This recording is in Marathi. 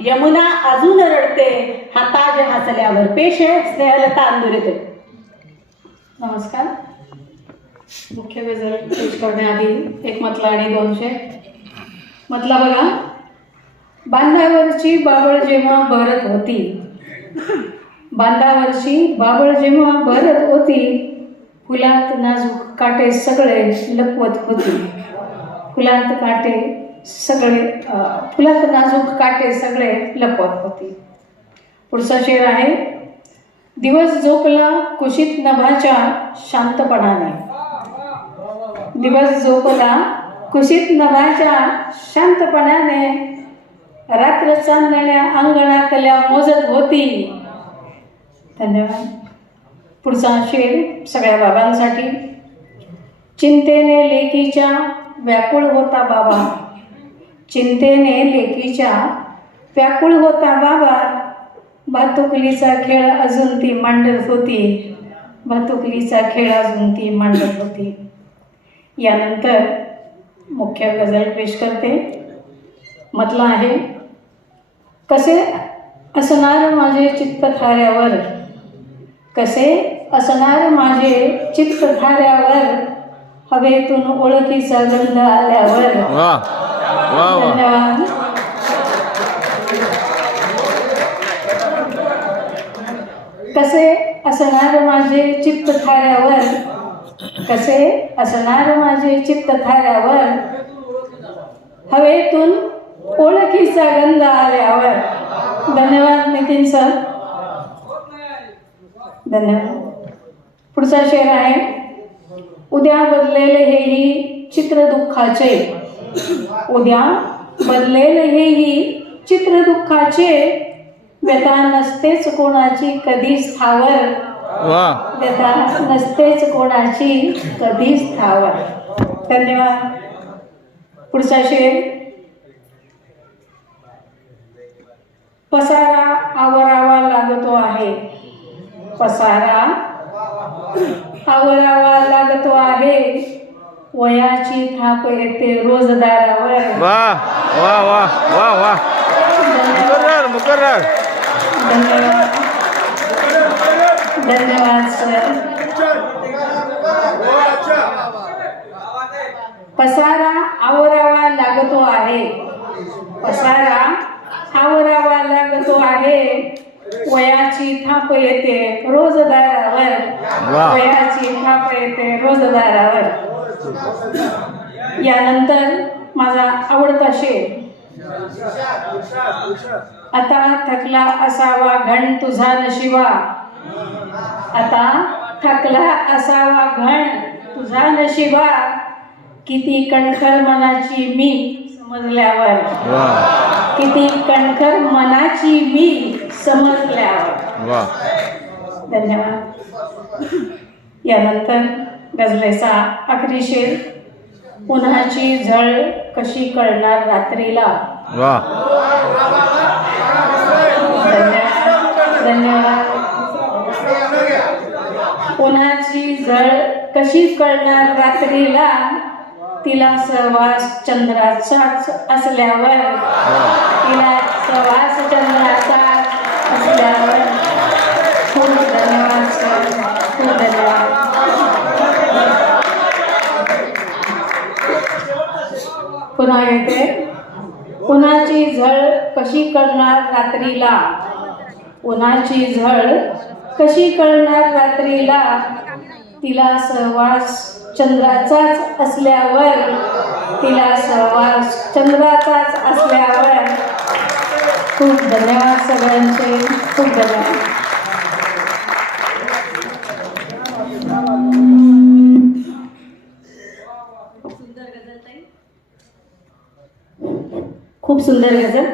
यमुना अजून रडते हा ताज हसल्यावर पेश आहे स्नेहलता अंदुरेते नमस्कार. मुख्य गजल चूज करण्याआधी एक मतला आणि दोनशे. मतला बघा. बांधावरची बाबळ जेव्हा भरत होती बांधावरची बाबळ जेव्हा भरत होती फुलात नाजूक काटे सगळे लपवत होती. फुलात काटे सगळे फुलात नाजूक काटे सगळे लपवत होती. पुढचा शेर आहे दिवस झोपला कुशीत नभाच्या शांतपणाने. दिवस झोपला कुशीत नभाच्या शांतपणाने रात्र चांदण्या अंगणातल्या मोजत होती. धन्यवाद. पुढचा शेर सगळ्या बाबांसाठी. चिंतेने लेकीच्या व्याकुळ होता बाबा. चिंतेने लेकीच्या व्याकुळ होता बाबा भातुकलीचा खेळ अजून ती मांडत होती. भातुकलीचा खेळ अजून ती मांडत होती. यानंतर मुख्य गझल पेश करते. म्हटलं आहे कसे असणार माझे चित्तथाऱ्यावर कसे असणार माझे चित्तथाऱ्यावर हवेतून ओळखीचा गंध आल्यावर? धन्यवाद कसे असणार माझे चित्त थाऱ्यावर कसे असणार माझे चित्त थाऱ्यावर हवेतून ओळखीचा गंध आल्यावर. धन्यवाद नितीन सर. धन्यवाद. पुढचा शेर आहे. उद्या बदलेले हेही चित्र दुःखाचे उद्या बदलेल हेही चित्र दुःखाचे व्यथा नसतेच कोणाची कधीच स्थावर वा. व्यथा नसतेच कोणाची कधीच स्थावर धन्यवाद. पुढचा शेर. पसारा आवरावा लागतो आहे. पसारा आवरावा वयाची थाप येते रोजदारावर वा वा वा वा वा. मुकर्रर मुकर्रर. धन्यवाद धन्यवाद सर. पसारा आवरावा लागतो आहे. पसारा आवरावा लागतो आहे. वयाची थाप येते रोजदारावर. वयाची थाप येते रोजदारावर. यानंतर माझा आवडता शेर. आता थकला असावा घण तुझा नशिबा. आता थकला असावा घण तुझा नशिबा. किती कणखर मनाची मी समजल्यावर. किती कणखर मनाची मी समजल्यावर. धन्यवाद. यानंतर गझलेचा आखरी शेर उन्हाची झळ कशी कळणार रात्रीला? धन्यवाद. उन्हाची झळ कशी कळणार रात्रीला? तिला सहवास चंद्राचाच असल्यावर. तिला सहवास चंद्राचा असल्यावर. खूप धन्यवाद सर पुन्हा येते उन्हाची झळ कशी कळणार रात्रीला? उन्हाची झळ कशी कळणार रात्रीला? तिला सहवास चंद्राचाच असल्यावर तिला सहवास चंद्राचाच असल्यावर. खूप धन्यवाद सगळ्यांचे खूप धन्यवाद. खूप सुंदर गझल